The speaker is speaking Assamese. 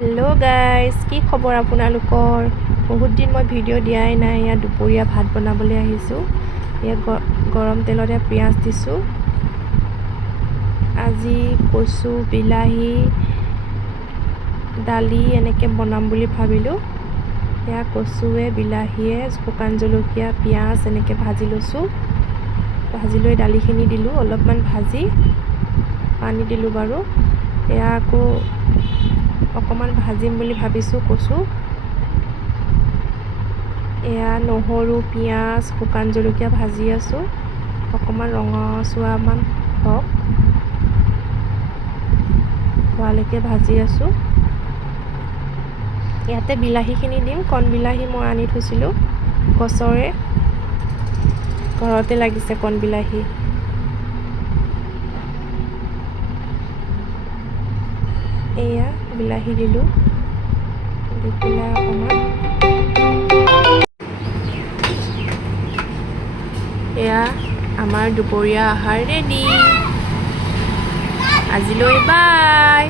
হেল্ল' গাইজ, কি খবৰ আপোনালোকৰ? বহুত দিন মই ভিডিঅ' দিয়াই নাই। ইয়াত দুপৰীয়া ভাত বনাবলৈ আহিছোঁ। ইয়াত গৰম তেলতে পিঁয়াজ দিছোঁ। আজি কচু, বিলাহী, দালি এনেকৈ বনাম বুলি ভাবিলোঁ। এয়া কচুৱে, বিলাহীয়ে, শুকান জলকীয়া, পিঁয়াজ এনেকৈ ভাজি লৈছোঁ। ভাজি লৈ দালিখিনি দিলোঁ, অলপমান ভাজি পানী দিলোঁ বাৰু। এয়া আকৌ অকণমান ভাজিম বুলি ভাবিছোঁ কচু। এয়া নহৰু, পিঁয়াজ, শুকান জলকীয়া ভাজি আছোঁ। অকণমান ৰঙচুৱামান হওক, হোৱালৈকে ভাজি আছোঁ। ইয়াতে বিলাহীখিনি দিম। কণ বিলাহী মই আনি থৈছিলোঁ গছৰে, ঘৰতে লাগিছে কণ বিলাহী। এয়া বিলাহী দিলোঁ, দি পেলাই অকণমান এয়া আমাৰ দুপৰীয়া আহাৰ ৰেডি। আজিলৈ বাই।